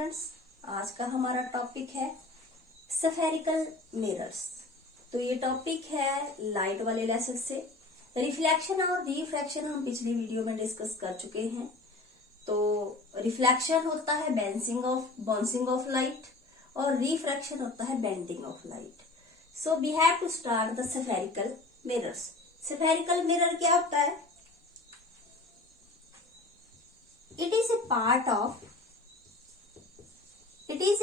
Students, आज का हमारा टॉपिक है स्फेरिकल मिरर्स। तो ये टॉपिक है लाइट वाले लेसन से। रिफ्लेक्शन और रिफ्रैक्शन हम पिछली वीडियो में डिस्कस कर चुके हैं। तो रिफ्लेक्शन होता है बाउंसिंग ऑफ लाइट और रिफ्रैक्शन होता है bending of light. So we have to start the spherical mirrors. Spherical mirror क्या होता है? It is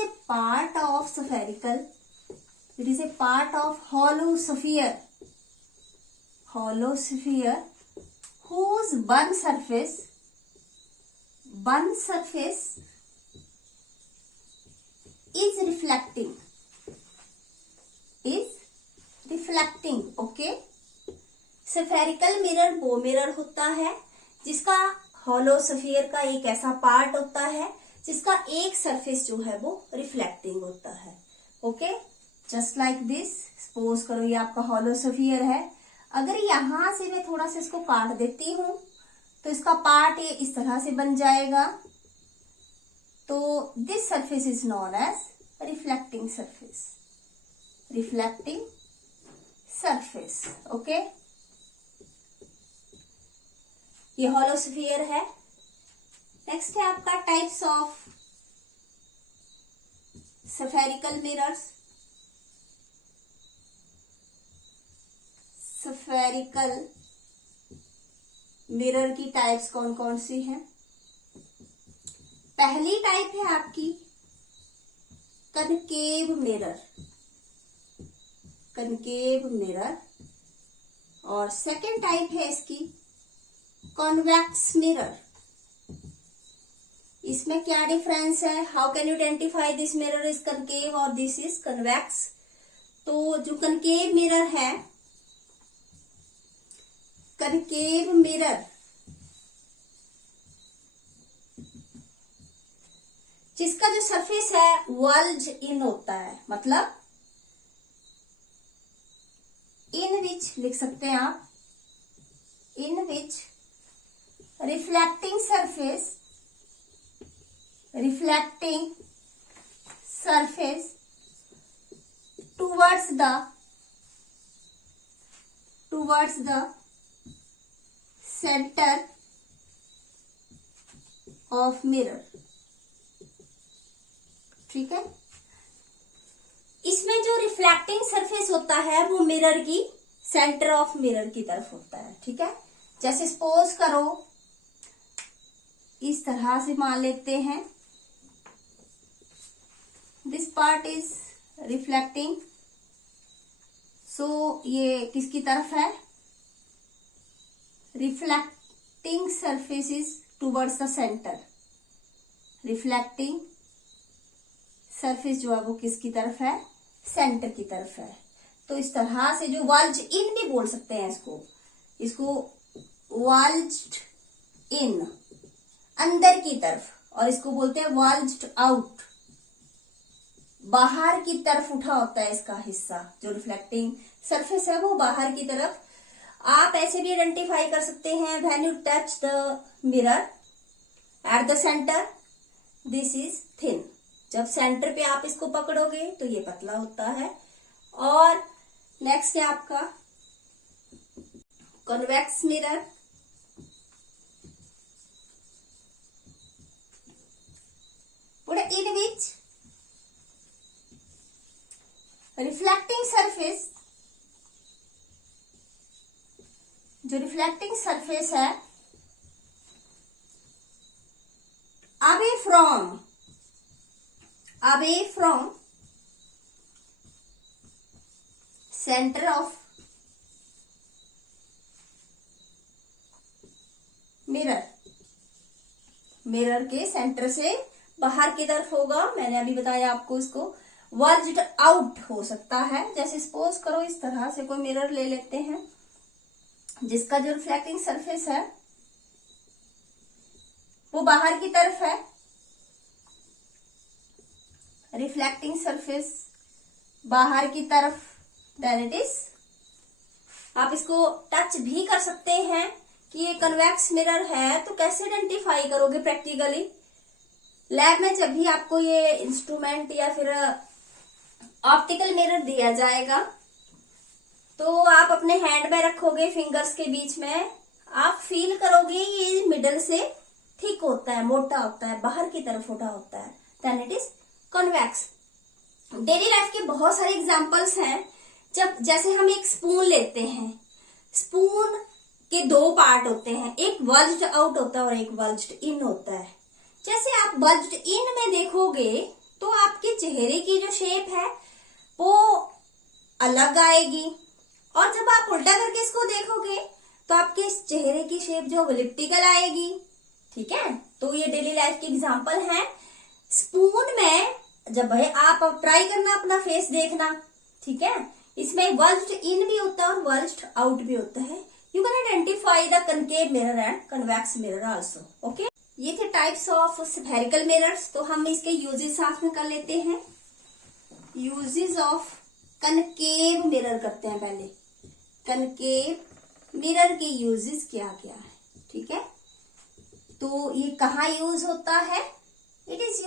a part of spherical. It is a part of hollow sphere whose one surface is reflecting. Okay. Spherical mirror वो mirror होता है जिसका hollow sphere का एक ऐसा पार्ट होता है जिसका एक सरफेस जो है वो रिफ्लेक्टिंग होता है। Okay, just like this. Suppose करो ये आपका हॉलो स्फीयर है। अगर यहां से मैं थोड़ा सा इसको काट देती हूं तो इसका पार्ट ये इस तरह से बन जाएगा। तो this surface is known as reflecting surface. Okay, ये हॉलो स्फीयर है। नेक्स्ट है आपका types of spherical mirrors. Spherical mirror की टाइप्स कौन कौन सी हैं? पहली टाइप है आपकी कनकेव मिरर और सेकंड टाइप है इसकी कॉन्वेक्स मिरर। इसमें क्या डिफरेंस है? How can you identify this mirror is concave और दिस इज कन्वेक्स? तो जो कनकेव मिरर है, कनकेव मिरर जिसका जो सरफेस है वल्ज इन होता है, मतलब इन विच लिख सकते हैं आप, इन विच reflecting surface towards the center of mirror। ठीक है, इसमें जो रिफ्लेक्टिंग सरफेस होता है वो मिरर की सेंटर ऑफ मिरर की तरफ होता है। ठीक है, जैसे सपोज करो इस तरह से मान लेते हैं दिस पार्ट इज रिफ्लेक्टिंग। सो ये किसकी तरफ है? Reflecting surface is towards the centre. Reflecting surface जो है वो किसकी तरफ है? सेंटर की तरफ है। तो इस तरह से जो वल्ज इन भी बोल सकते हैं इसको वल्ज्ड इन, अंदर की तरफ, और इसको बोलते हैं वल्ज्ड आउट, बाहर की तरफ उठा होता है इसका हिस्सा। जो रिफ्लेक्टिंग सरफेस है वो बाहर की तरफ। आप ऐसे भी आइडेंटिफाई कर सकते हैं, when you touch the mirror at the centre this is thin. जब सेंटर पे आप इसको पकड़ोगे तो ये पतला होता है। और नेक्स्ट है आपका convex mirror. in which reflecting surface, जो रिफ्लेक्टिंग सरफेस है away from center of mirror के सेंटर से बाहर की तरफ होगा। मैंने अभी बताया आपको, इसको वर्ज्ड आउट हो सकता है। जैसे सपोज करो इस तरह से कोई मिरर ले लेते हैं जिसका जो रिफ्लेक्टिंग सरफेस है वो बाहर की तरफ है। रिफ्लेक्टिंग सरफेस बाहर की तरफ, देन इट इज, आप इसको टच भी कर सकते हैं कि ये कन्वेक्स मिरर है। तो कैसे आइडेंटिफाई करोगे प्रैक्टिकली? लैब में जब भी आपको ये इंस्ट्रूमेंट या फिर ऑप्टिकल मिरर दिया जाएगा तो आप अपने हैंड में रखोगे, फिंगर्स के बीच में, आप फील करोगे ये मिडल से थिक होता है, मोटा होता है, बाहर की तरफ मोटा होता है, then it is convex. Daily life के बहुत सारे एग्जांपल्स हैं। जब जैसे हम एक स्पून लेते हैं, स्पून के दो पार्ट होते हैं, एक बल्ज्ड आउट होता है और एक बल्ज्ड इन होता है। जैसे आप बल्ज्ड इन में देखोगे तो आपके चेहरे की जो शेप है वो अलग आएगी, और जब आप उल्टा करके इसको देखोगे तो आपके चेहरे की शेप जो एलिप्टिकल आएगी। ठीक है, तो ये डेली लाइफ के एग्जांपल हैं। स्पून में जब आप ट्राई करना अपना फेस देखना, ठीक है, इसमें बल्ज्ड इन भी होता है और बल्ज्ड आउट भी होता है। You can identify the concave mirror and convex mirror also. Okay, ये थे टाइप्स ऑफ स्फेरिकल मिरर्स। तो हम इसके यूजेस साथ में कर लेते हैं। यूजेस ऑफ कनकेव मिरर करते हैं पहले। कनकेव मिरर के यूजेस क्या क्या है, ठीक है। तो ये कहाँ यूज होता है? It is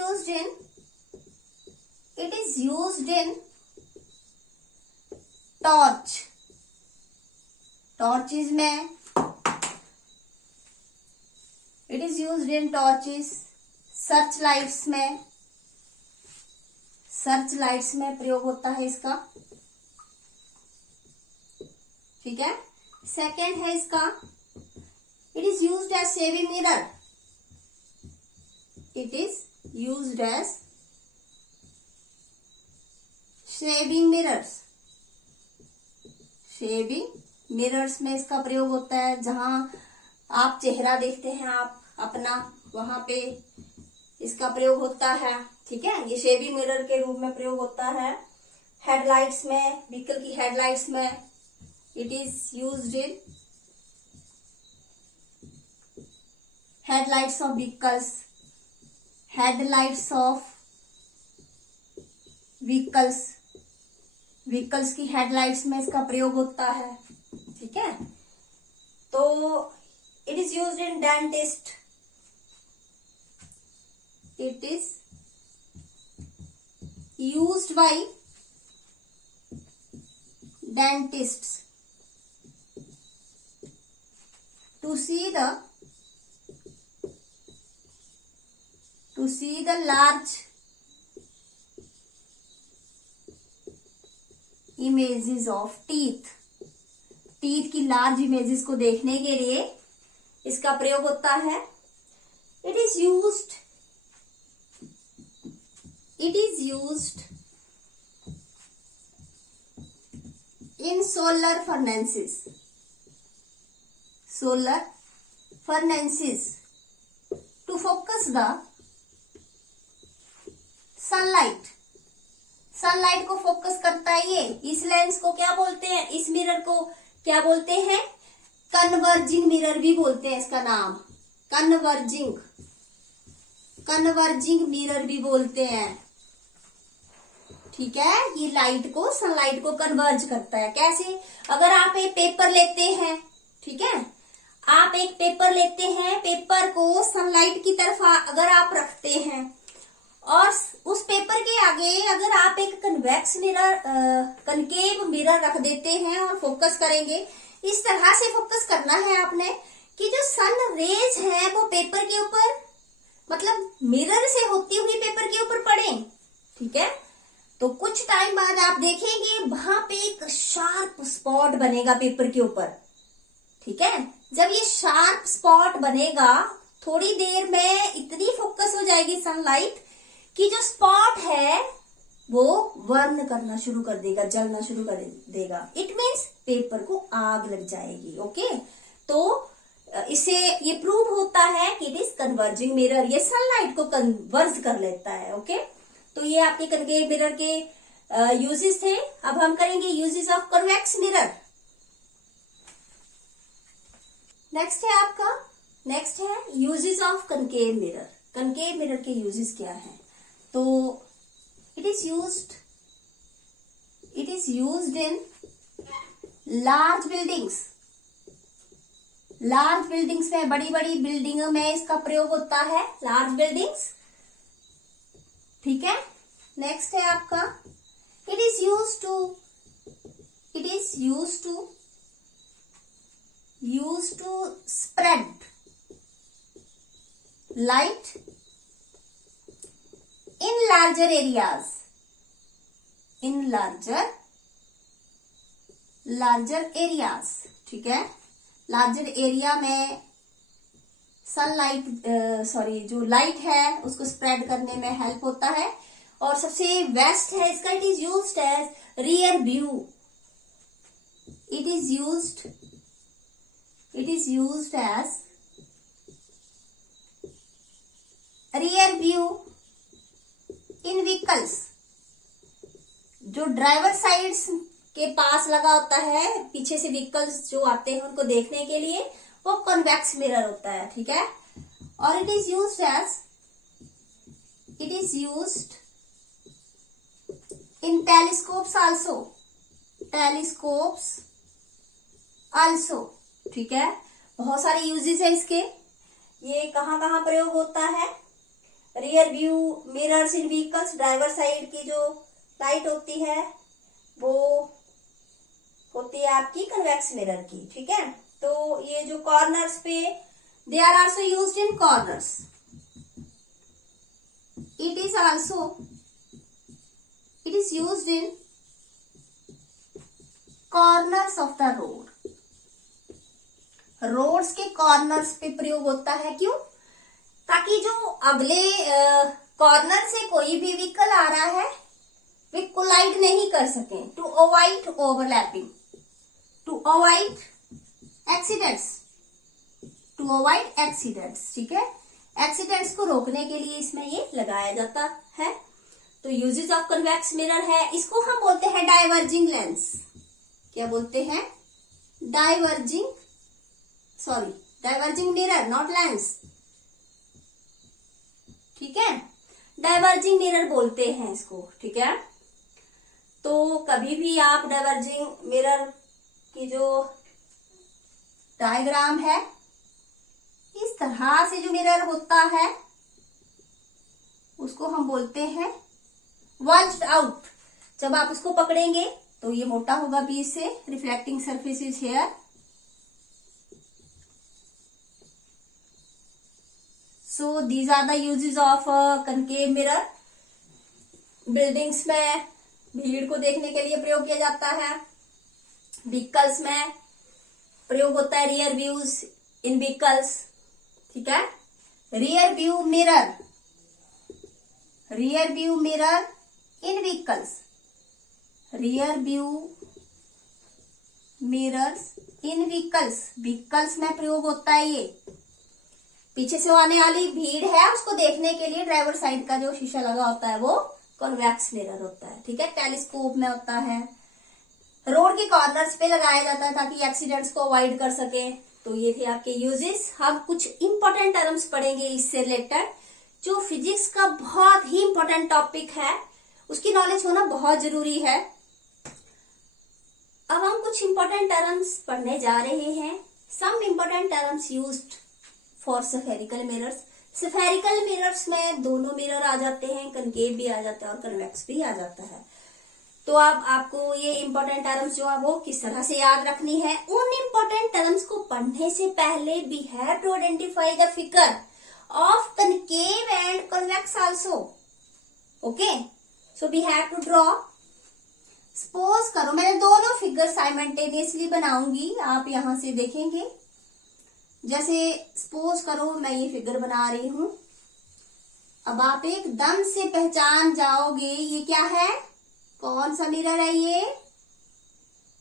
used in torches में, it is used in torches, search lights में प्रयोग होता है इसका, ठीक है। सेकेंड है इसका, it is used as shaving mirror, it is used as shaving mirrors में इसका प्रयोग होता है। जहां आप चेहरा देखते हैं आप अपना, वहां पे इसका प्रयोग होता है, ठीक है। ये शेविंग मिरर के रूप में प्रयोग होता है। हेडलाइट्स में, व्हीकल की हेडलाइट्स में it is used in headlights of vehicles की हेडलाइट्स में इसका प्रयोग होता है, ठीक है। तो it is used in dentist, it is used by dentists to see the large images of teeth की लार्ज इमेजेस को देखने के लिए इसका प्रयोग होता है। It is used in solar furnaces to focus the sunlight को फोकस करता है ये। इस लेंस को क्या बोलते हैं? इस मिरर को क्या बोलते हैं? कन्वर्जिंग मिरर भी बोलते हैं, इसका नाम कन्वर्जिंग मिरर भी बोलते हैं, ठीक है। ये सनलाइट को कन्वर्ज करता है। कैसे? अगर आप एक पेपर लेते हैं, ठीक है, आप एक पेपर लेते हैं, पेपर को सनलाइट की तरफ अगर आप रखते हैं और उस पेपर के आगे अगर आप एक कनकेव मिरर रख देते हैं और फोकस करेंगे, इस तरह से फोकस करना है आपने कि जो सन रेज है वो पेपर के ऊपर, मतलब मिरर से होती हुई पेपर के ऊपर पड़े, ठीक है। तो कुछ टाइम बाद आप देखेंगे वहां पे एक शार्प स्पॉट बनेगा पेपर के ऊपर, ठीक है। जब ये शार्प स्पॉट बनेगा, थोड़ी देर में इतनी फोकस हो जाएगी सनलाइट कि जो स्पॉट है वो बर्न करना शुरू कर देगा, जलना शुरू कर देगा। इट मीन्स पेपर को आग लग जाएगी। ओके, तो इससे ये प्रूव होता है कि इट इज कन्वर्जिंग मिरर, ये सनलाइट को कन्वर्ज कर लेता है। ओके, तो ये आपके कनकेव मिरर के यूजेस थे। अब हम करेंगे uses of convex mirror. Next है uses of concave mirror. Concave mirror के यूजेस क्या हैं? तो it is used in large buildings में, बड़ी बड़ी बिल्डिंगों में इसका प्रयोग होता है। लार्ज बिल्डिंग्स ठीक है। नेक्स्ट है आपका it is use to spread light in larger areas, ठीक है। लार्जर एरिया में सनलाइट जो लाइट है उसको स्प्रेड करने में हेल्प होता है। और सबसे बेस्ट है इसका, it is used as rear view, it is used as rear view in vehicles. जो ड्राइवर साइड्स के पास लगा होता है, पीछे से व्हीकल्स जो आते हैं उनको देखने के लिए, वो कॉन्वेक्स मिरर होता है, ठीक है। और it is used in telescopes also, ठीक है। बहुत सारे यूजेस है इसके। ये कहाँ कहाँ प्रयोग होता है? Rear view mirrors in vehicles, driver side की जो लाइट होती है वो होती है आपकी कन्वेक्स मिरर की, ठीक है। तो ये जो कॉर्नर्स पे, they are also used in corners. It is used in corners of the road. Roads के कॉर्नर्स पे प्रयोग होता है, क्यों? ताकि जो अगले कॉर्नर से कोई भी व्हीकल आ रहा है वे कोलाइड नहीं कर सके, to avoid overlapping, to avoid accidents, ठीक है। एक्सीडेंट्स को रोकने के लिए इसमें ये लगाया जाता है। तो यूजेस ऑफ कन्वेक्स मिरर है, इसको हम बोलते हैं डाइवर्जिंग लेंस। क्या बोलते हैं? डाइवर्जिंग मिरर, नॉट लेंस, ठीक है। डाइवर्जिंग मिरर बोलते हैं इसको, ठीक है। तो कभी भी आप डाइवर्जिंग मिरर की जो डायग्राम है, इस तरह से जो मिरर होता है उसको हम बोलते हैं वॉल्ड आउट। जब आप उसको पकड़ेंगे तो ये मोटा होगा बीच से, reflecting surface is here. So these are the uses of concave mirror. Buildings में भीड़ को देखने के लिए प्रयोग किया जाता है। व्हीकल्स में प्रयोग होता है रियर व्यूज इन व्हीकल्स, ठीक है। रियर व्यू मिरर इन व्हीकल्स, व्हीकल्स में प्रयोग होता है। ये पीछे से आने वाली भीड़ है उसको देखने के लिए ड्राइवर साइड का जो शीशा लगा होता है वो कॉन्वेक्स मिरर होता है, ठीक है। टेलीस्कोप में होता है, रोड के कॉर्नर्स पे लगाया जाता है ताकि एक्सीडेंट्स को अवॉइड कर सके। तो ये थे आपके यूजेस। हम कुछ इंपॉर्टेंट टर्म्स पढ़ेंगे इससे रिलेटेड, जो फिजिक्स का बहुत ही इंपॉर्टेंट टॉपिक है, उसकी नॉलेज होना बहुत जरूरी है। अब हम कुछ इंपॉर्टेंट टर्म्स पढ़ने जा रहे हैं। Some important terms used for spherical mirrors. Spherical mirrors में दोनों मिरर आ जाते हैं, कनकेव भी आ जाता है और कन्वेक्स भी आ जाता है। तो अब आपको ये इंपॉर्टेंट टर्म्स जो है वो किस तरह से याद रखनी है? उन इंपॉर्टेंट टर्म्स को पढ़ने से पहले we have to identify the figure of concave and convex also. Okay, so we have to draw. Suppose करो मैंने दोनों फिगर साइमल्टेनियसली बनाऊंगी, आप यहां से देखेंगे। जैसे सपोज करो मैं ये फिगर बना रही हूं, अब आप एकदम से पहचान जाओगे ये क्या है, कौन सा मिरर है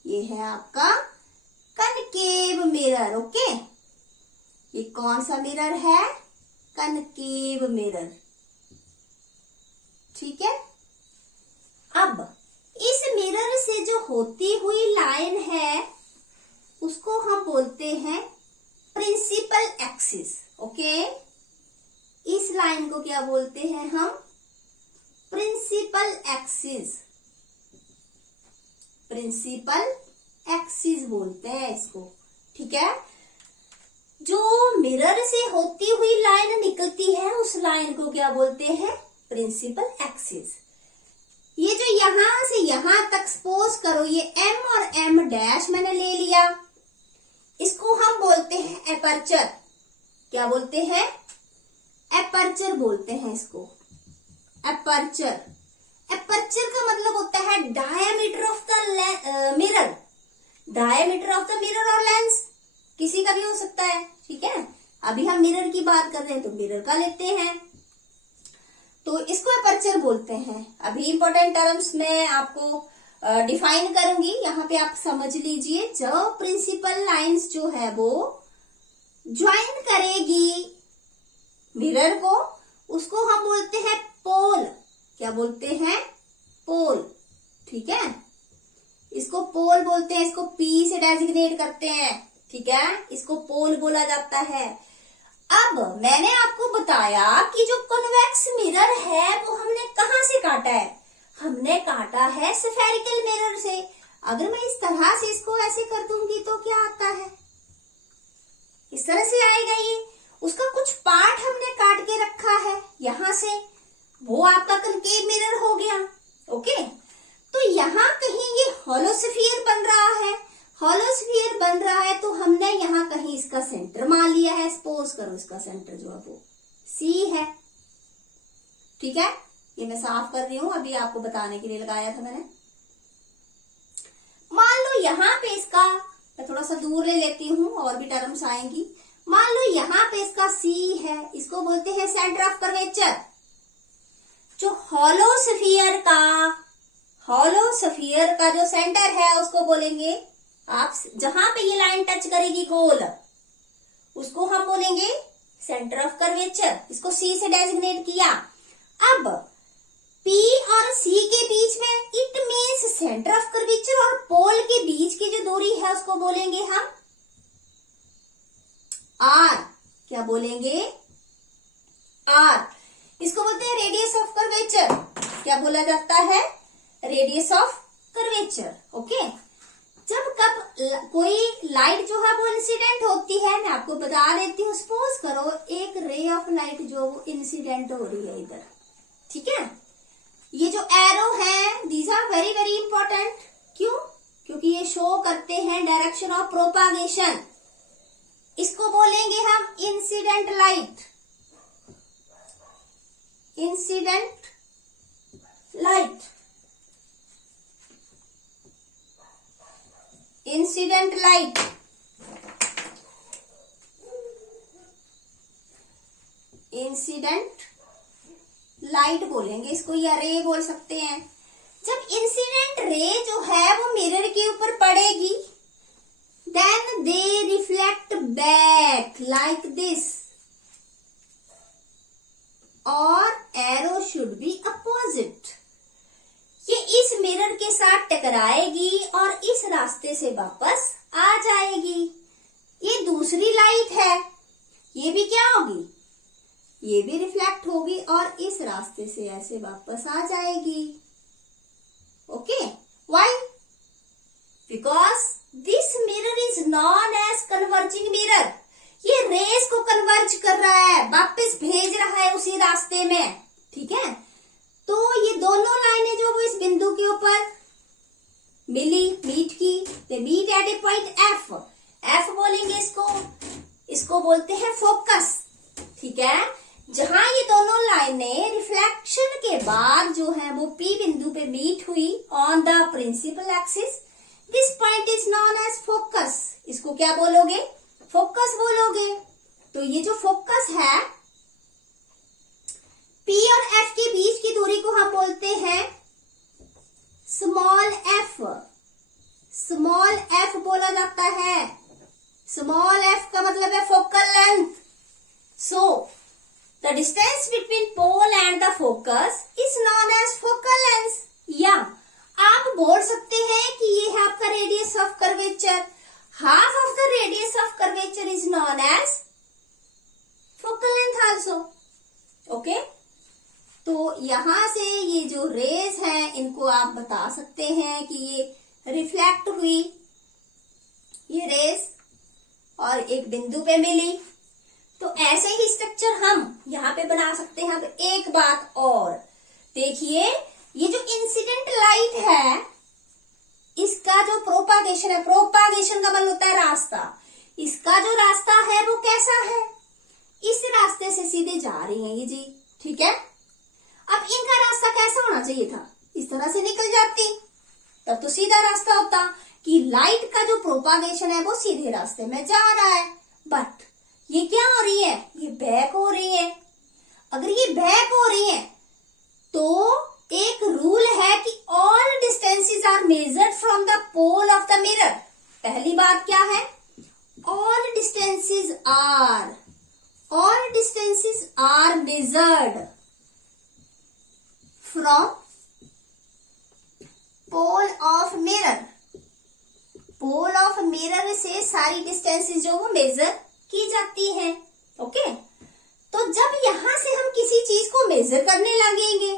ये है आपका कनकेव मिरर। ओके, ये कौन सा मिरर है? कनकेव मिरर, ठीक है। अब इस मिरर से जो होती हुई लाइन है उसको हम बोलते हैं प्रिंसिपल एक्सिस। ओके, इस लाइन को क्या बोलते हैं हम? प्रिंसिपल एक्सिस बोलते हैं इसको, ठीक है। जो मिरर से होती हुई लाइन निकलती है उस लाइन को क्या बोलते हैं? Principal axis. ये जो यहां से यहां तक सपोज करो ये m और m डैश मैंने ले लिया, इसको हम बोलते हैं एपर्चर। क्या बोलते हैं? एपर्चर बोलते हैं इसको, एपर्चर। एपर्चर का मतलब होता है diameter of the mirror, diameter of the mirror और लेंस किसी का भी हो सकता है, ठीक है। अभी हम मिरर की बात कर रहे हैं तो मिरर का लेते हैं, तो इसको एपर्चर बोलते हैं। अभी इंपॉर्टेंट टर्म्स मैं आपको डिफाइन करूंगी, यहाँ पे आप समझ लीजिए। जो प्रिंसिपल लाइंस जो है वो ज्वाइन करेगी मिरर को, उसको हम बोलते हैं पोल। क्या बोलते हैं? पोल, ठीक है। इसको पोल बोलते हैं, इसको पी से डेजिग्नेट करते हैं, ठीक है। इसको पोल बोला जाता है। अब मैंने आपको बताया कि जो कन्वेक्स मिरर है वो हमने कहां से काटा है? हमने काटा है स्फेरिकल मिरर से। अगर मैं इस तरह से इसको ऐसे कर दूंगी तो क्या आता है? इस तरह से आएगा ये। उसका कुछ पार्ट हमने काट के रखा है यहां से, वो आपका कनकेव मिरर हो गया, ओके। तो यहां कहीं ये होलोस्फीयर बन रहा है, होलोस्फीयर बन रहा है तो हमने यहाँ कहीं इसका सेंटर मान लिया है। सपोज करो इसका सेंटर जो है वो C है, ठीक है। ये मैं साफ कर रही हूं, अभी आपको बताने के लिए लगाया था मैंने। मान लो यहाँ पे इसका, मैं थोड़ा सा दूर ले लेती हूँ और भी टर्म्स आएंगी। मान लो यहाँ पे इसका C है, इसको बोलते हैं सेंटर ऑफ कर्वेचर। जो होलोस्फीयर का जो सेंटर है उसको बोलेंगे आप, जहां पे ये लाइन टच करेगी गोल, उसको हम बोलेंगे सेंटर ऑफ कर्वेचर। इसको C से डेजिग्नेट किया। अब P और C के बीच में it means centre of curvature और पोल के बीच की जो दूरी है उसको बोलेंगे हम R। क्या बोलेंगे? R। इसको बोलते हैं रेडियस ऑफ कर्वेचर। क्या बोला जाता है? Radius of curvature, okay. जब कब कोई लाइट जो है वो इंसिडेंट होती है, मैं आपको बता देती हूँ। सपोज करो एक रे ऑफ लाइट जो वो इंसिडेंट हो रही है इधर, ठीक है। ये जो एरो है these are very very important. क्यों? क्योंकि ये शो करते हैं डायरेक्शन ऑफ प्रोपागेशन। इसको बोलेंगे हम incident light, incident light, incident light. Incident light बोलेंगे इसको, या रे बोल सकते हैं। जब इंसिडेंट रे जो है वो मिरर के ऊपर पड़ेगी, then they reflect back like this, और एरो शुड बी अपोजिट। ये इस मिरर के साथ टकराएगी और इस रास्ते से वापस आ जाएगी। ये दूसरी लाइट है, ये भी क्या होगी? ये भी रिफ्लेक्ट होगी और इस रास्ते से ऐसे वापस आ जाएगी, okay. Why? Because this mirror is known as converging mirror. ये रेस को कन्वर्ज कर रहा है, वापस भेज रहा है उसी रास्ते में, ठीक है। तो ये दोनों लाइनें जो वो इस बिंदु के ऊपर मीट की, they meet at a point F। F बोलेंगे इसको बोलते हैं फोकस, ठीक है। जहां ये दोनों लाइनें रिफ्लेक्शन के बाद जो है वो P बिंदु पे मीट हुई on the principal axis, this point is known as focus. इसको क्या बोलोगे? फोकस बोलोगे। तो ये जो फोकस है P और F के बीच की दूरी को हम बोलते हैं स्मॉल f। स्मॉल f बोला जाता है। स्मॉल f का मतलब है focal length. So the distance between pole and the focus is known as focal length. या आप बोल सकते हैं कि ये है आपका radius of curvature. Half of the radius of curvature is known as focal length also, okay. तो यहां से ये जो रेज हैं इनको आप बता सकते हैं कि ये रिफ्लेक्ट हुई, ये रेज और एक बिंदु पे मिली। तो ऐसे ही स्ट्रक्चर हम यहाँ पे पे बना सकते हैं। अब एक बात और देखिए, ये जो इंसिडेंट लाइट है, इसका जो प्रोपागेशन है, प्रोपागेशन का मतलब होता है रास्ता, इसका जो रास्ता है वो कैसा है, इस रास्ते से सीधे जा रही है ये जी, ठीक है। अब इनका रास्ता कैसा होना चाहिए था, इस तरह से निकल जाती, तब तो सीधा रास्ता होता कि लाइट का जो प्रोपागेशन है वो सीधे रास्ते में जा रहा है। बट ये क्या हो रही है, ये बैक हो रही है। अगर ये बैक हो रही है तो एक रूल है कि all distances are measured from the pole of the mirror. पहली बात क्या है, all distances are measured from pole of mirror. Pole of mirror से सारी डिस्टेंसेस जो वो मेजर की जाती हैं, ओके। तो जब यहां से हम किसी चीज को मेजर करने लगेंगे,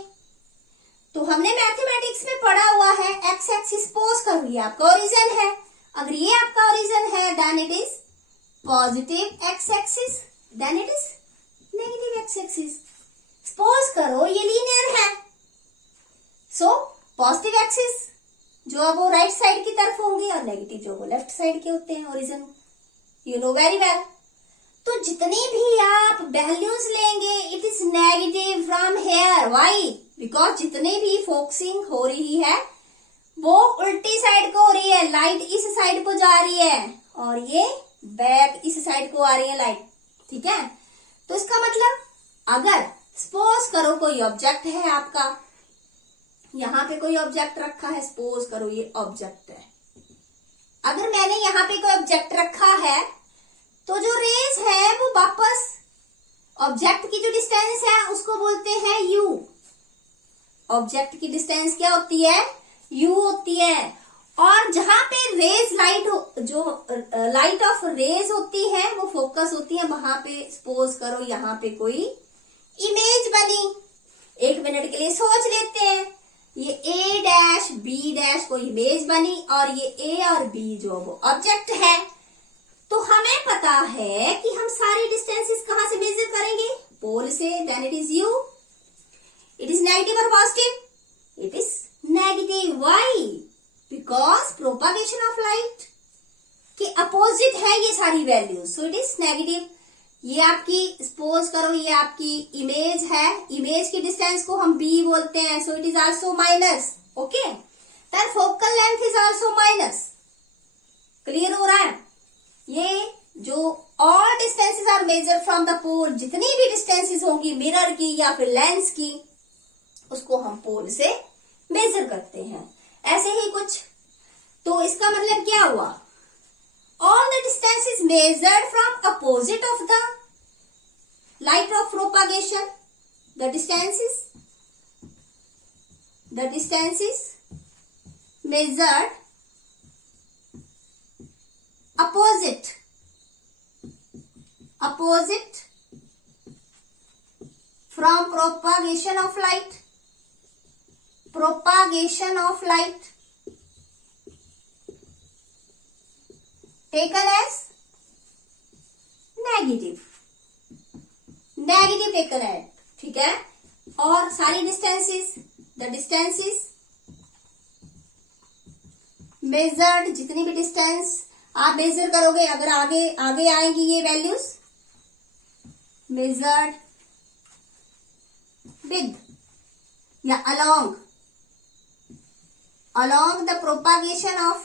तो हमने मैथमेटिक्स में पढ़ा हुआ है एक्स एक्सिस सपोज करो ये आपका ओरिजिन है। अगर ये आपका ओरिजिन है then it is positive x axis, then it is negative x axis. Suppose करो ये लीनियर है, सो पॉजिटिव एक्सिस जो अब वो राइट साइड की तरफ होंगे और नेगेटिव जो वो लेफ्ट साइड के होते हैं origin, you know very well. तो जितनी भी आप वैल्यूज लेंगे it is negative from here, why, because जितने भी फोकसिंग हो रही है वो उल्टी साइड को हो रही है, लाइट इस साइड को जा रही है और ये बैक इस साइड को आ रही है लाइट, ठीक है। तो इसका मतलब अगर सपोज करो कोई ऑब्जेक्ट है आपका, यहां पे कोई ऑब्जेक्ट रखा है, सपोज करो ये ऑब्जेक्ट है, अगर मैंने यहां पे कोई ऑब्जेक्ट रखा है तो जो रेज है वो वापस ऑब्जेक्ट की जो डिस्टेंस है उसको बोलते हैं यू। ऑब्जेक्ट की डिस्टेंस क्या होती है, यू होती है। और जहां पे रेज लाइट जो लाइट ऑफ रेज होती है वो फोकस होती है, वहां पे सपोज करो यहां पे कोई इमेज बनी, एक मिनट के लिए सोच लेते हैं, ये ए डैश बी डैश कोई इमेज बनी और ये ए और बी जो वो ऑब्जेक्ट है। तो हमें पता है कि हम सारी डिस्टेंसेस कहां से मेजर करेंगे, पोल से, then it is u. It is negative और positive, it is negative, why, because propagation of light के अपोजिट है ये सारी values, so it is negative. ये आपकी सपोज करो ये आपकी इमेज है, इमेज की डिस्टेंस को हम बी बोलते हैं, so it is also minus, okay. Then focal length is also minus, clear हो रहा है। ये जो all distances are measure from the pole, जितनी भी डिस्टेंसेस होंगी मिरर की या फिर लेंस की, उसको हम पोल से मेजर करते हैं, ऐसे ही कुछ। तो इसका मतलब क्या हुआ, all the distances measured from opposite of the light of propagation, the distances measured opposite from propagation of light taken as negative taken है, ठीक है। और सारी डिस्टेंसेस, द डिस्टेंसेस मेजर्ड, जितनी भी डिस्टेंस आप मेजर करोगे, अगर आगे आएंगी ये वैल्यूज, मेजर्ड विद या along the propagation of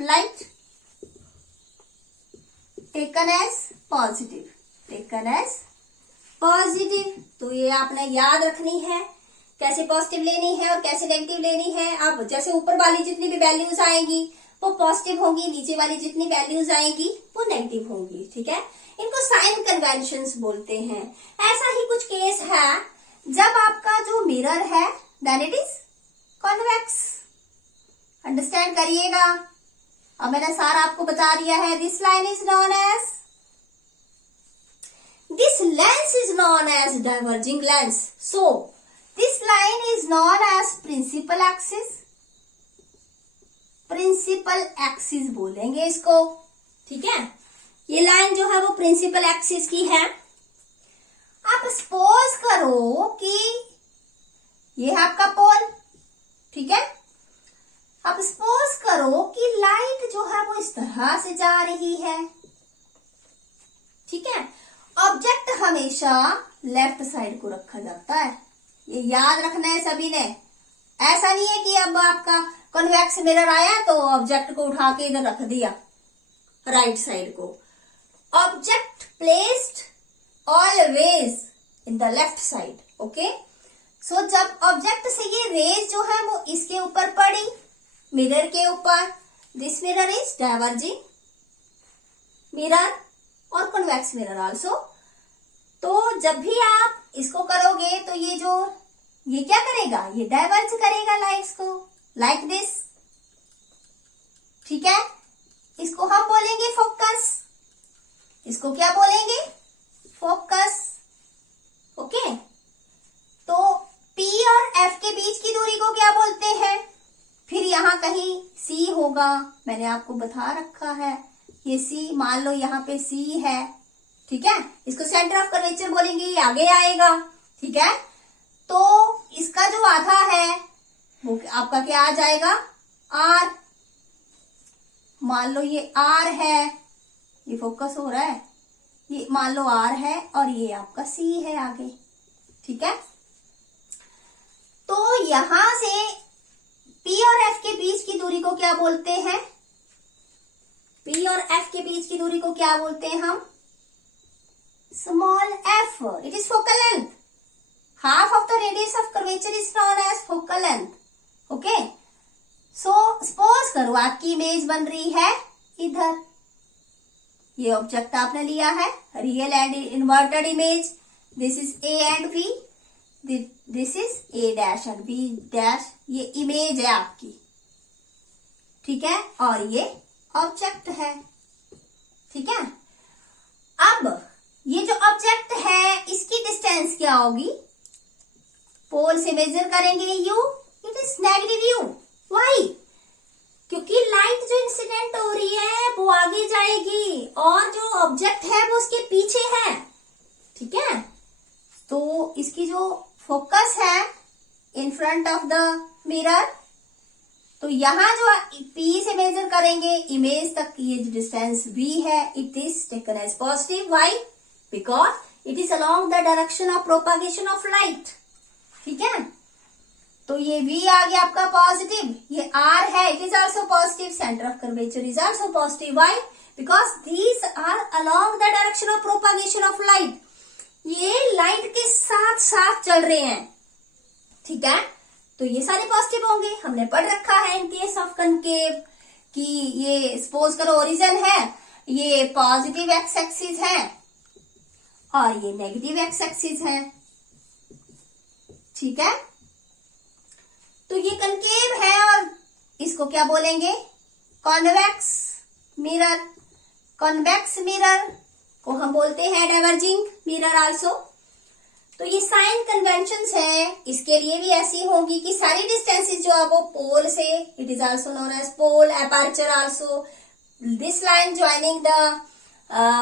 light taken as positive, तो ये आपने याद रखनी है कैसे पॉजिटिव लेनी है और कैसे नेगेटिव लेनी है। अब जैसे ऊपर वाली जितनी भी वैल्यूज आएंगी वो पॉजिटिव होंगी, नीचे वाली जितनी वैल्यूज आएंगी वो नेगेटिव होंगी, ठीक है। इनको साइन कन्वेंशंस बोलते हैं। ऐसा ही कुछ केस है जब आपका जो मिरर है then it is convex, understand करिएगा। अब मैंने सारा आपको बता दिया है। This lens is known as diverging lens, so this line is known as principal axis बोलेंगे इसको, ठीक है, ये लाइन जो है वो प्रिंसिपल एक्सिस की है। आप सपोज करो कि ये है आपका पोल, ठीक है। अब सपोज करो कि लाइट जो है वो इस तरह से जा रही है, ठीक है। ऑब्जेक्ट हमेशा लेफ्ट साइड को रखा जाता है, ये याद रखना है सभी ने। ऐसा नहीं है कि अब आपका कॉन्वेक्स मिरर आया तो ऑब्जेक्ट को उठा के इधर रख दिया राइट साइड को। Object placed always in the left side, okay. So जब ऑब्जेक्ट से ये रेज जो है वो इसके ऊपर पड़ी, मिरर के ऊपर, this mirror is diverging mirror और कॉन्वेक्स मिरर आल्सो। तो जब भी आप इसको करोगे तो ये क्या करेगा, ये डाइवर्ज करेगा लाइट्स को लाइक दिस, ठीक है। इसको हम बोलेंगे फोकस, इसको क्या बोलेंगे, फोकस, ओके। तो P और F के बीच की दूरी को क्या बोलते हैं, फिर यहां कहीं C होगा, मैंने आपको बता रखा है, ये C, मान लो यहाँ पे C है, ठीक है। इसको सेंटर ऑफ कर्वेचर बोलेंगे, ये आगे आएगा, ठीक है। तो इसका जो आधा है वो आपका क्या आ जाएगा, R। मान लो ये R है, ये फोकस हो रहा है, ये मान लो R है और ये आपका C है आगे, ठीक है। तो यहां से P और F के बीच की दूरी को क्या बोलते हैं, P और F के बीच की दूरी को क्या बोलते हैं हम, small f, it is focal length. Half of the radius of curvature is known as focal length, okay. So suppose करो आपकी इमेज बन रही है इधर, ये ऑब्जेक्ट आपने लिया है, real and inverted image, this is A and B, this is A dash and B dash, ये इमेज है आपकी, ठीक है, और ये ऑब्जेक्ट है, ठीक है। अब ये जो ऑब्जेक्ट है इसकी डिस्टेंस क्या होगी, पोल से मेजर करेंगे u, it is negative u, why, क्योंकि लाइट जो इंसिडेंट हो रही है वो आगे जाएगी और जो ऑब्जेक्ट है वो उसके पीछे है, ठीक है। तो इसकी जो फोकस है in front of the mirror, तो यहां जो P से मेजर करेंगे इमेज तक ये जो डिस्टेंस V है, it is taken as positive, why, because it is along the direction of propagation of light, ठीक है। तो ये V आ गया आपका पॉजिटिव, ये R है, it is also positive, centre of curvature is also positive, why, because these are along the direction of propagation of light, ये light के साथ साथ चल रहे हैं, ठीक है। तो ये सारे पॉजिटिव होंगे, हमने पढ़ रखा है इन केस ऑफ कनकेव कि ये सपोज करो ओरिजिन है, ये पॉजिटिव एक्स एक्सिस है और ये नेगेटिव एक्स एक्सिस है, ठीक है। तो ये कनकेव है और इसको क्या बोलेंगे, कॉन्वेक्स मिरर। कॉन्वेक्स मिरर को हम बोलते हैं डाइवर्जिंग मिरर आल्सो। तो ये साइन कन्वेंशंस है, इसके लिए भी ऐसी होंगी कि सारी डिस्टेंसेस जो है वो पोल से, it is also known as pole aperture also, this line joining the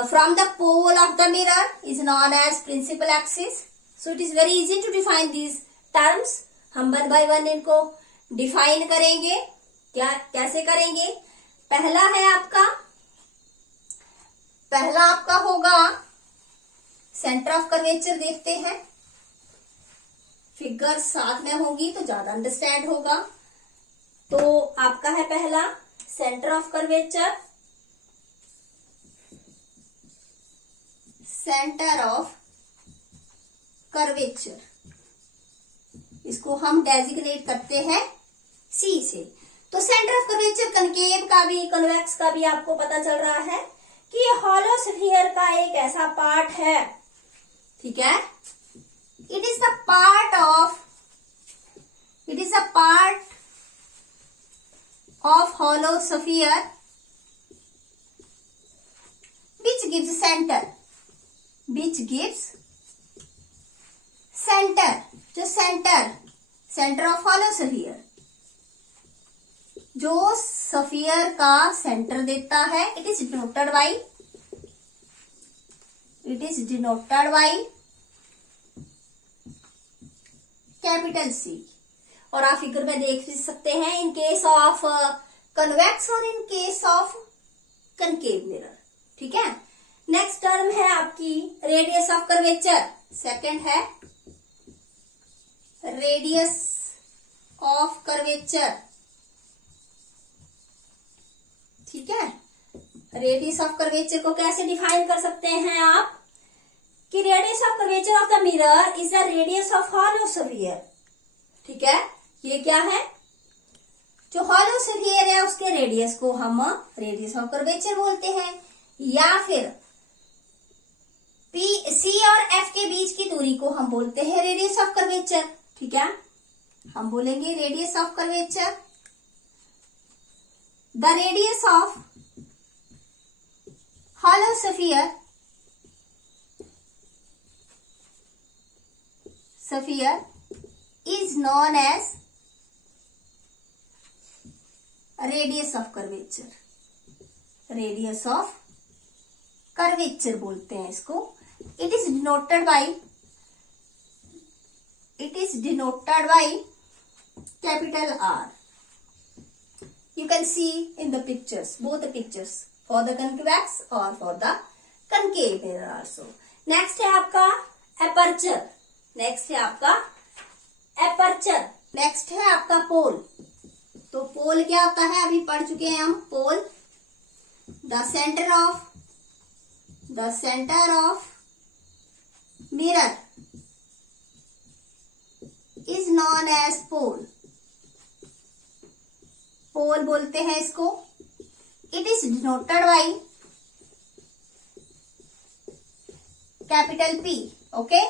from the pole of the mirror is known as principal axis. So it is very easy to define these terms. हम one by one इनको define करेंगे। कैसे करेंगे, पहला आपका होगा centre of curvature, देखते हैं फिगर साथ में होगी तो ज्यादा अंडरस्टैंड होगा। तो आपका है पहला centre of curvature, centre of curvature, इसको हम डेजिग्नेट करते हैं C से। तो सेंटर ऑफ कर्वेचर कनकेव का भी कन्वेक्स का भी आपको पता चल रहा है कि ये हॉलो स्फीयर का एक ऐसा पार्ट है, ठीक है। It is the part of hollow sphere which gives center, जो सेंटर ऑफ हॉलो स्फीयर, जो स्फीयर का सेंटर देता है, it is denoted by capital C. और आप फिगर में देख सकते हैं इन केस ऑफ कन्वेक्स और in case of concave mirror. ठीक है। नेक्स्ट टर्म है आपकी रेडियस ऑफ कर्वेचर। सेकंड है रेडियस ऑफ कर्वेचर। ठीक है। रेडियस ऑफ कर्वेचर को कैसे डिफाइन कर सकते हैं आप कि radius of curvature of the mirror is the radius of hollow sphere. ठीक है। ये क्या है, जो हॉलो स्फीयर है उसके रेडियस को हम रेडियस ऑफ कर्वेचर बोलते हैं, या फिर सी और एफ के बीच की दूरी को हम बोलते हैं रेडियस ऑफ कर्वेचर। ठीक है। हम बोलेंगे radius of curvature, the radius of hollow sphere is known as radius of curvature। Radius of curvature बोलते हैं इसको। It is denoted by capital R. You can see in the pictures, both the pictures, for the convex और for the concave mirror also. Next है आपका aperture. Next है आपका पोल। तो पोल क्या होता है, अभी पढ़ चुके हैं हम। Pole the centre of mirror is known as pole. Pole बोलते हैं इसको। It is denoted by capital P. Okay.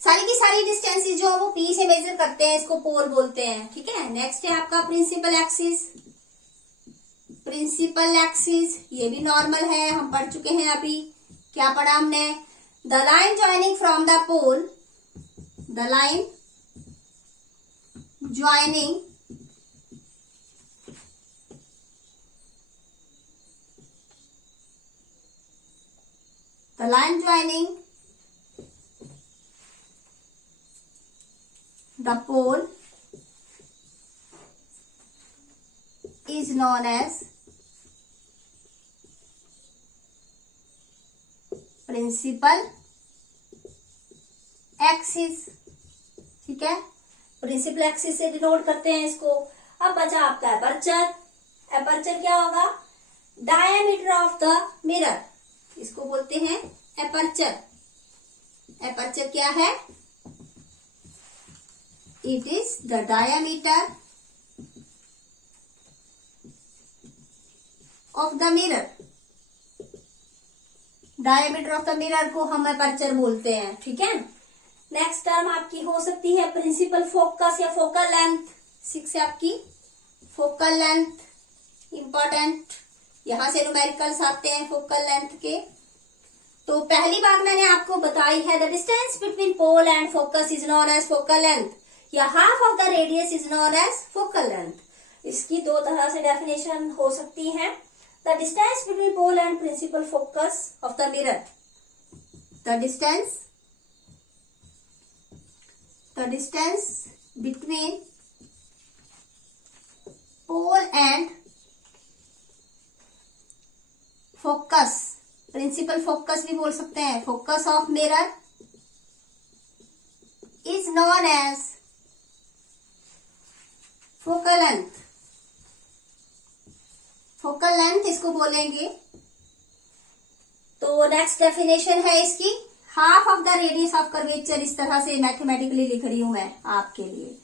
सारी की सारी डिस्टेंसेस जो है वो पी से मेजर करते हैं, इसको पोल बोलते हैं। ठीक है। नेक्स्ट है आपका प्रिंसिपल एक्सिस। ये भी नॉर्मल है, हम पढ़ चुके हैं अभी। क्या पढ़ा हमने, the line joining from the pole, the line joining the pole is known as principal axis। ठीक है। प्रिंसिपल एक्सिस से डिनोट करते हैं इसको। अब बचा आपका एपर्चर। एपर्चर क्या होगा, डायमीटर ऑफ द मिरर, इसको बोलते हैं एपर्चर। एपर्चर क्या है, it is the diameter of the mirror। Diameter of the mirror को हम एपर्चर बोलते हैं। ठीक है। नेक्स्ट टर्म आपकी हो सकती है प्रिंसिपल फोकस या फोकल लेंथ। 6 है आपकी फोकल लेंथ। इंपॉर्टेंट, यहां से न्यूमेरिकल्स आते हैं फोकल लेंथ के। तो पहली बात मैंने आपको बताई है, the distance between pole and focus is known as focal length, या half of the radius is known as focal length. इसकी दो तरह से डेफिनेशन हो सकती है। The distance between pole and principal focus of the mirror, the distance between pole and focus, principal focus भी बोल सकते हैं, focus of mirror is known as focal length. Focal length इसको बोलेंगे। तो नेक्स्ट डेफिनेशन है इसकी, half of the radius of curvature. इस तरह से मैथमेटिकली लिख रही हूं मैं आपके लिए।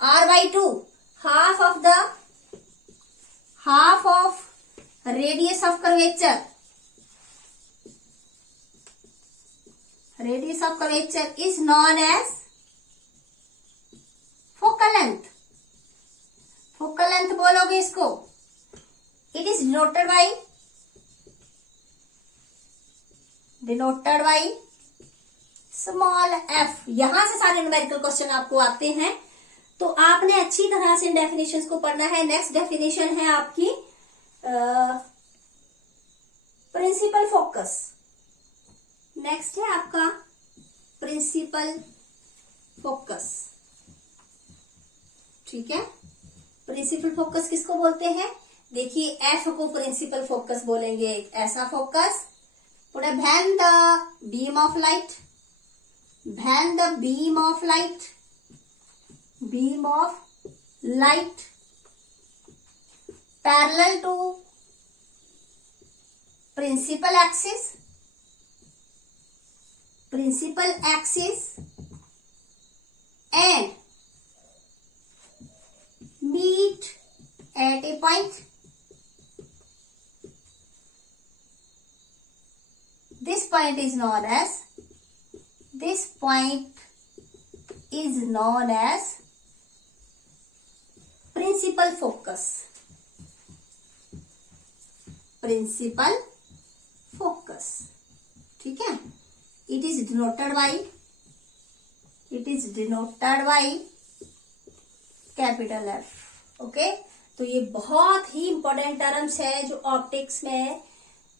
r/2 half of radius of curvature. Radius of curvature is known as focal length. Focal length बोलोगे इसको। It is denoted by small f। यहां से सारे न्यूमेरिकल क्वेश्चन आपको आते हैं। तो आपने अच्छी तरह से इन डेफिनेशंस को पढ़ना है। नेक्स्ट डेफिनेशन है आपकी प्रिंसिपल फोकस। नेक्स्ट है आपका प्रिंसिपल फोकस। ठीक है, प्रिंसिपल फोकस किसको बोलते हैं? देखिए, एफ को प्रिंसिपल फोकस बोलेंगे। ऐसा focus put when the beam of light, when the beam of light, beam of light parallel to principal axis, principal axis and meet at a point. This point is known as, this point is known as principal focus. Principal focus, ठीक है। It is denoted by, it is denoted by capital F. Okay, तो ये बहुत ही important terms है जो optics में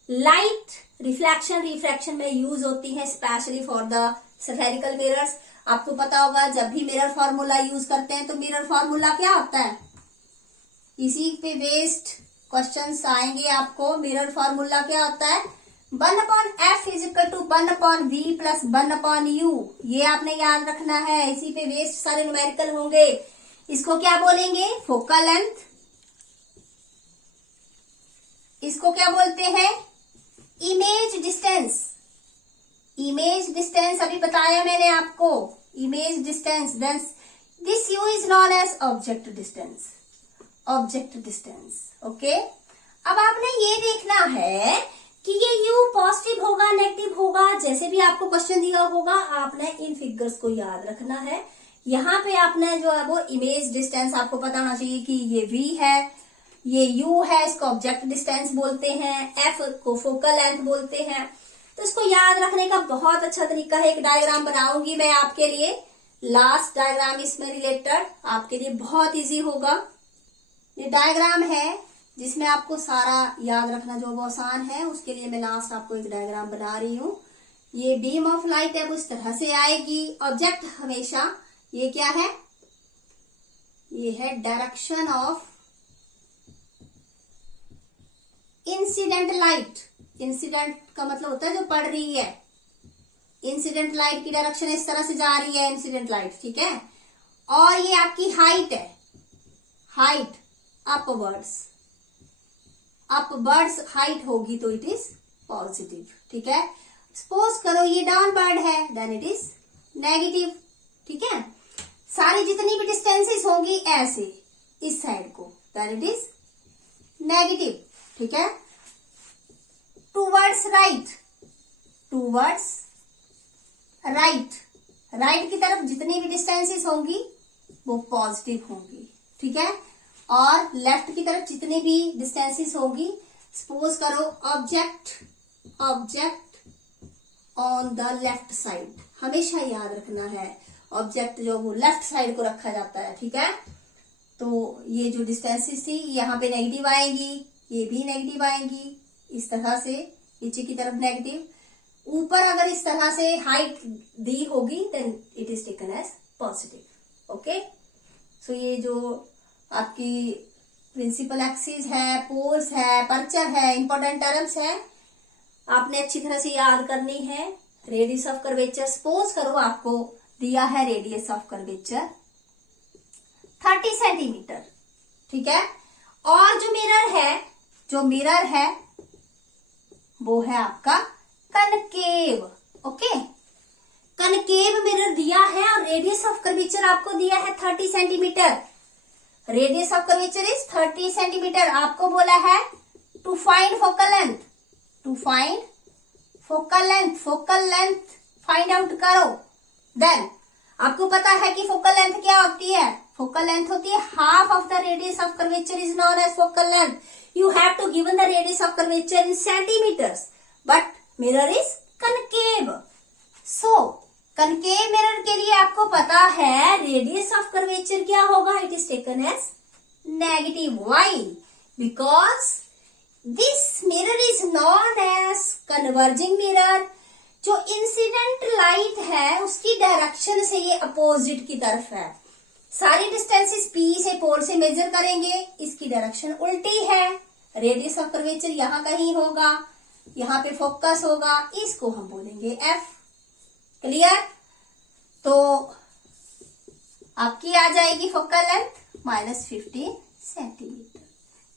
light reflection refraction में use होती है, specially for the spherical mirrors. आपको पता होगा जब भी मिरर फॉर्मूला यूज करते हैं तो मिरर फॉर्मूला क्या होता है, इसी पे बेस्ड क्वेश्चंस आएंगे आपको। मिरर फॉर्मूला क्या होता है, 1/f is equal to 1/v plus 1/u। ये आपने याद रखना है, इसी पे बेस्ड सारे न्यूमेरिकल होंगे। इसको क्या बोलेंगे, फोकल लेंथ। इसको क्या बोलते हैं, इमेज डिस्टेंस। इमेज डिस्टेंस अभी बताया मैंने आपको, image distance. Then this u is known as object distance, object distance. Okay, अब आपने ये देखना है कि ये u पॉजिटिव होगा नेगेटिव होगा, जैसे भी आपको क्वेश्चन दिया होगा आपने इन फिगर्स को याद रखना है। यहाँ पे आपने जो है वो इमेज डिस्टेंस आपको पता होना चाहिए कि ये v है, ये u है, इसको ऑब्जेक्ट डिस्टेंस बोलते हैं, f को फोकल लेंथ बोलते हैं। तो इसको याद रखने का बहुत अच्छा तरीका है, एक डायग्राम बनाऊंगी मैं आपके लिए, लास्ट डायग्राम इसमें रिलेटेड, आपके लिए बहुत इजी होगा। ये डायग्राम है जिसमें आपको सारा याद रखना जो वो आसान है, उसके लिए मैं लास्ट आपको एक डायग्राम बना रही हूँ। ये बीम ऑफ लाइट है वो इस तरह से आएगी। ऑब्जेक्ट हमेशा ये क्या है, ये है direction of incident light. Incident का मतलब होता है जो पड़ रही है, इंसिडेंट लाइट की डायरेक्शन इस तरह से जा रही है, इंसिडेंट लाइट, ठीक है। और ये आपकी हाइट है, हाइट अपवर्ड्स, अपवर्ड्स हाइट होगी तो इट इज पॉजिटिव, ठीक है। सपोज करो ये डाउनवर्ड है, देन इट इज नेगेटिव, ठीक है। सारी जितनी भी डिस्टेंसेस होंगी ऐसे इस साइड को, देन इट इज नेगेटिव, ठीक है। Towards right, towards right, right की तरफ जितनी भी डिस्टेंसेस होंगी वो पॉजिटिव होंगी, ठीक है। और लेफ्ट की तरफ जितनी भी डिस्टेंसेस होगी, सपोज करो object, object on the left side, हमेशा याद रखना है ऑब्जेक्ट जो वो लेफ्ट साइड को रखा जाता है, ठीक है। तो ये जो डिस्टेंसेस थी यहाँ पे नेगेटिव आएंगी, ये भी नेगेटिव आएंगी, इस तरह से नीचे की तरफ नेगेटिव, ऊपर अगर इस तरह से हाइट दी होगी then it is taken as positive. Okay, so ये जो आपकी प्रिंसिपल एक्सिस है, पोल्स है, पर्चर है, इंपॉर्टेंट टर्म्स है, आपने अच्छी तरह से याद करनी है। रेडियस ऑफ कर्वेचर, सपोज करो आपको दिया है रेडियस ऑफ कर्वेचर 30 सेंटीमीटर, ठीक है। और जो मिरर है, जो मिरर है वो है आपका कनकेव, ओके। कनकेव मिरर दिया है और रेडियस ऑफ कर्वेचर आपको दिया है 30 centimetre. Radius of curvature is 30 centimetre. आपको बोला है to find focal length, to find focal length, focal length find out करो। देन आपको पता है कि फोकल लेंथ क्या होती है, फोकल लेंथ होती है half of the radius of curvature is known as focal length. You have to given the radius of curvature in centimeters, but mirror is concave. So concave mirror के लिए आपको पता है रेडियस ऑफ कर्वेचर क्या होगा, it is taken as negative. Why? Because this mirror is known as converging mirror. जो incident light है उसकी डायरेक्शन से ये अपोजिट की तरफ है। सारी डिस्टेंसेस पी से पोल से मेजर करेंगे, इसकी डायरेक्शन उल्टी है। रेडियस ऑफ कर्वेचर यहाँ कहीं होगा, यहाँ पे फोकस होगा, इसको हम बोलेंगे एफ। क्लियर? तो आपकी आ जाएगी फोकल लेंथ -15 सेंटीमीटर।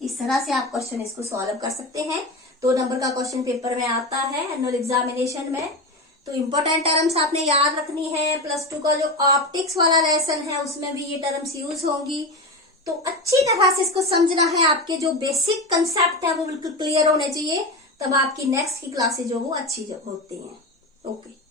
इस तरह से आप क्वेश्चन इसको सॉल्व कर सकते हैं। 2 नंबर का क्वेश्चन पेपर में आता है एनुअल एग्जामिनेशन में। तो इंपॉर्टेंट टर्म्स आपने याद रखनी है। +2 का जो ऑप्टिक्स वाला लेसन है उसमें भी ये टर्म्स यूज होंगी। तो अच्छी तरह से इसको समझना है। आपके जो बेसिक कंसेप्ट है वो बिल्कुल क्लियर होने चाहिए, तब आपकी नेक्स्ट की क्लासेज जो वो अच्छी होती हैं। ओके।